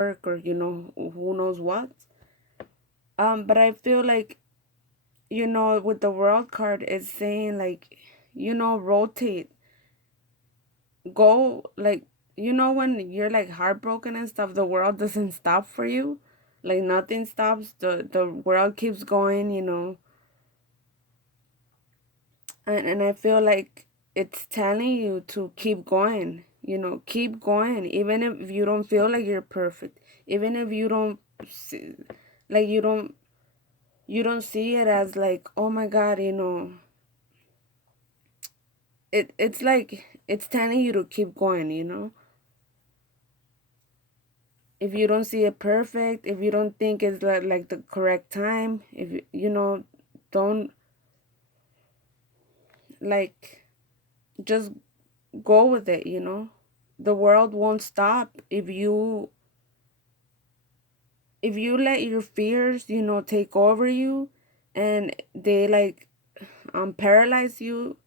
work, or who knows what. But I feel like, with the world card, it's saying like, rotate, go, like, when you're like heartbroken and stuff, the world doesn't stop for you. Like nothing stops. The world keeps going. And I feel like it's telling you to keep going. Keep going, even if you don't feel like you're perfect, even if you don't see, like you don't see it as like, oh my God, it's like it's telling you to keep going. If you don't see it perfect, if you don't think it's like the correct time, if don't, like, just go with it. The world won't stop if you let your fears take over you, and they like paralyze you.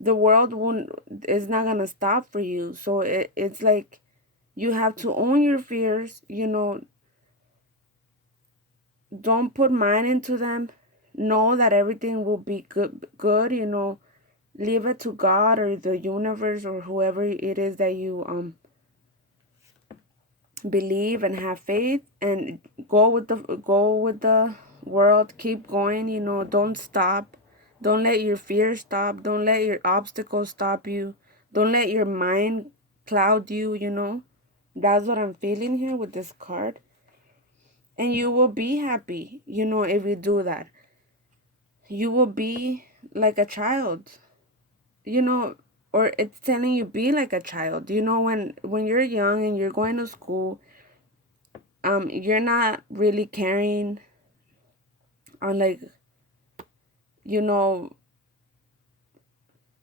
The world won't is not gonna stop for you. So it's like you have to own your fears. Don't put mind into them. Know that everything will be good. Leave it to God or the universe or whoever it is that you believe and have faith, and go with the world. Keep going. Don't stop. Don't let your fear stop. Don't let your obstacles stop you. Don't let your mind cloud you. That's what I'm feeling here with this card. And you will be happy, if you do that. You will be like a child, you know or it's telling you be like a child. When you're young and you're going to school, you're not really caring on, like, you know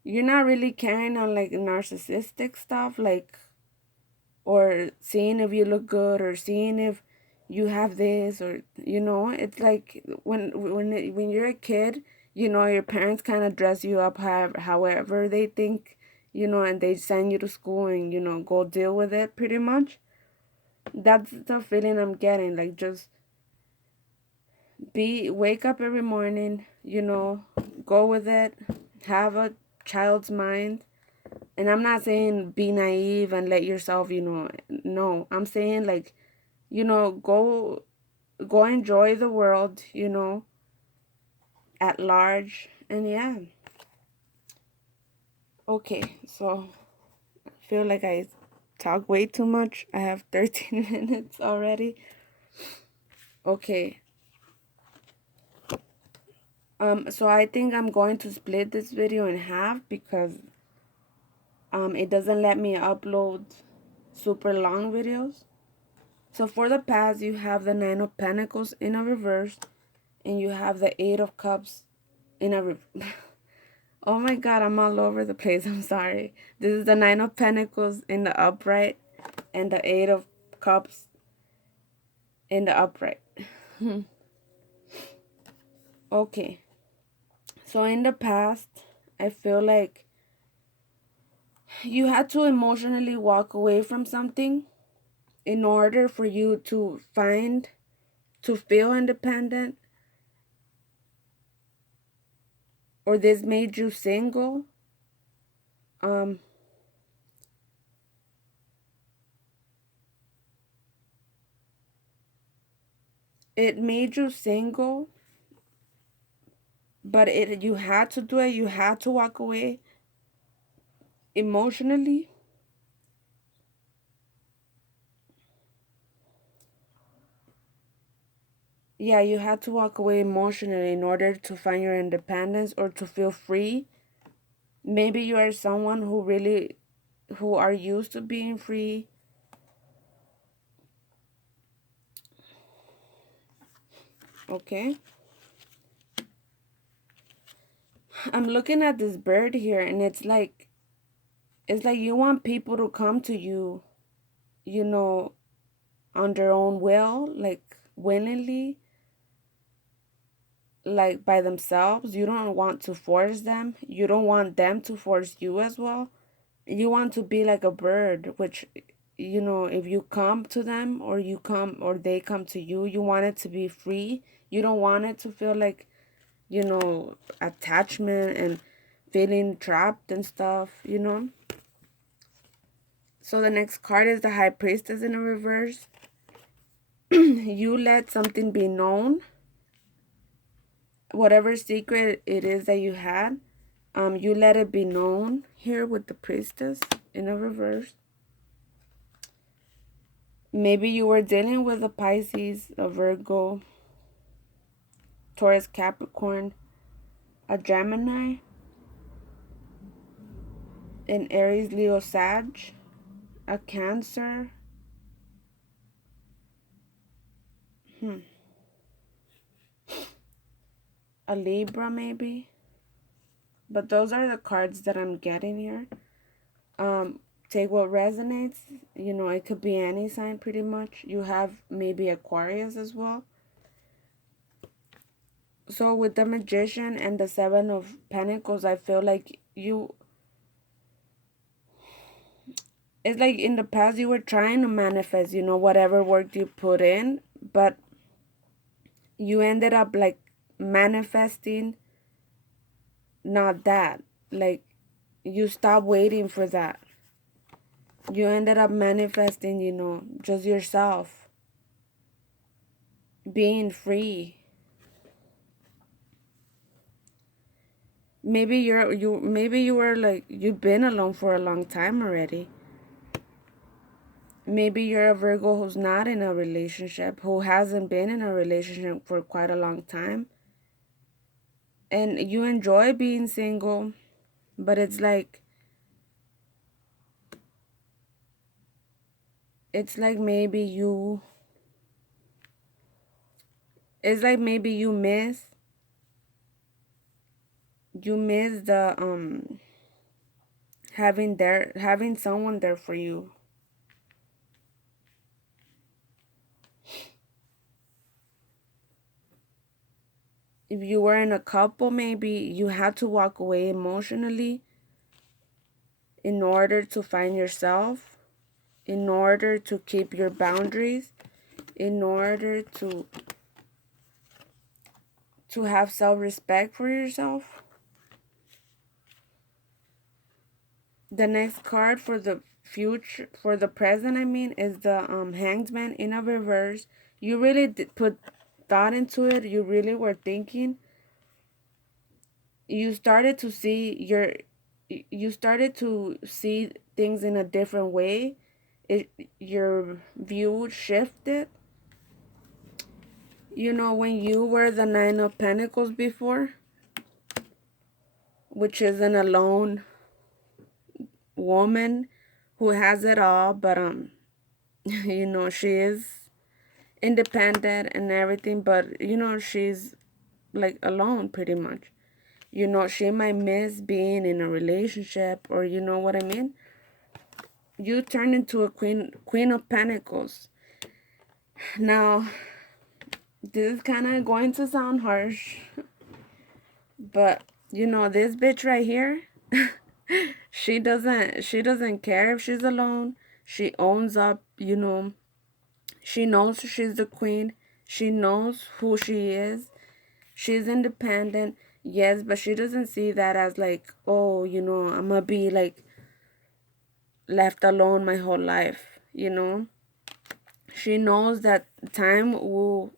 you're not really caring on, like, narcissistic stuff, like, or seeing if you look good, or seeing if you have this, or it's like when you're a kid, your parents kind of dress you up however they think, and they send you to school, and go deal with it pretty much. That's the feeling I'm getting. Like, just be wake up every morning, go with it, have a child's mind. And I'm not saying be naive and let yourself, no, I'm saying, like, go enjoy the world, at large. And yeah. Okay, so I feel like I talk way too much. I have 13 minutes already. Okay. So I think I'm going to split this video in half, because it doesn't let me upload super long videos. So for the past, you have the Nine of Pentacles in a reverse, and you have the Eight of Cups in a oh my God, I'm all over the place. I'm sorry. This is the Nine of Pentacles in the upright, and the Eight of Cups in the upright. Okay. So in the past, I feel like you had to emotionally walk away from something in order for you to feel independent, or this made you single. Um, it made you single, but you had to do it. You had to walk away emotionally. Yeah, you had to walk away emotionally in order to find your independence or to feel free. Maybe you are someone who are used to being free. Okay. I'm looking at this bird here, and it's like you want people to come to you, you know, on their own will, like willingly, like by themselves. You don't want to force them. You don't want them to force you as well. You want to be like a bird, which, if you come to them, or you come, or they come to you, you want it to be free. You don't want it to feel like, attachment and feeling trapped and stuff. So the next card is the High Priestess in a reverse. You let something be known, whatever secret it is that you had. You let it be known here with the Priestess in a reverse. Maybe you were dealing with a Pisces, a Virgo, Taurus, Capricorn, a Gemini, an Aries, Leo, Sag, a Cancer, a Libra maybe. But those are the cards that I'm getting here. Take what resonates. It could be any sign pretty much. You have maybe Aquarius as well. So with the Magician and the Seven of Pentacles, I feel like it's like in the past you were trying to manifest, whatever work you put in, but you ended up like manifesting not that. Like, you stopped waiting for that. You ended up manifesting, just yourself being free. Maybe you were like, you've been alone for a long time already. Maybe you're a Virgo who's not in a relationship, who hasn't been in a relationship for quite a long time. And you enjoy being single, but it's like maybe you miss the having someone there for you. If you were in a couple, maybe you had to walk away emotionally in order to find yourself, in order to keep your boundaries, in order to have self-respect for yourself. The next card for the future, for the present, I mean, is the Hanged Man in a reverse. You really did put thought into it. You really were thinking. You started to see things in a different way. Your view shifted. When you were the Nine of Pentacles before, which is an alone woman who has it all, but she is independent and everything, but she's like alone pretty much. She might miss being in a relationship, or you know what I mean. You turn into a queen of Pentacles. Now, this is kind of going to sound harsh, but this bitch right here, she doesn't care if she's alone. She owns up. She knows she's the queen. She knows who she is. She's independent, yes, but she doesn't see that as like, oh, I'm gonna be like left alone my whole life. She knows that time will,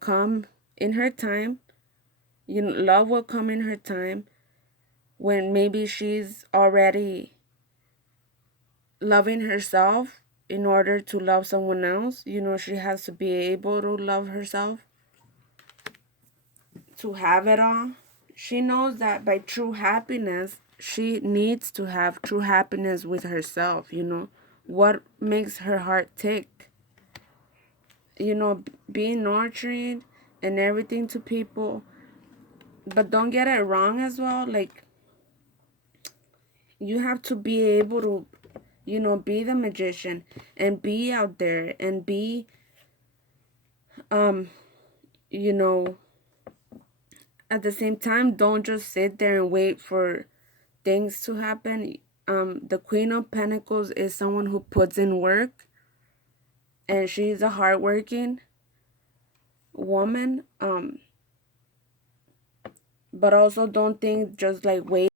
come in her time. Love will come in her time, when maybe she's already loving herself in order to love someone else. She has to be able to love herself, to have it all. She knows that by true happiness, she needs to have true happiness with herself. What makes her heart tick. Being nurturing and everything to people. But don't get it wrong as well. Like, you have to be able to, be the magician and be out there and be, you know, at the same time, don't just sit there and wait for things to happen. The Queen of Pentacles is someone who puts in work, and she's a hardworking woman. But also don't think just like wait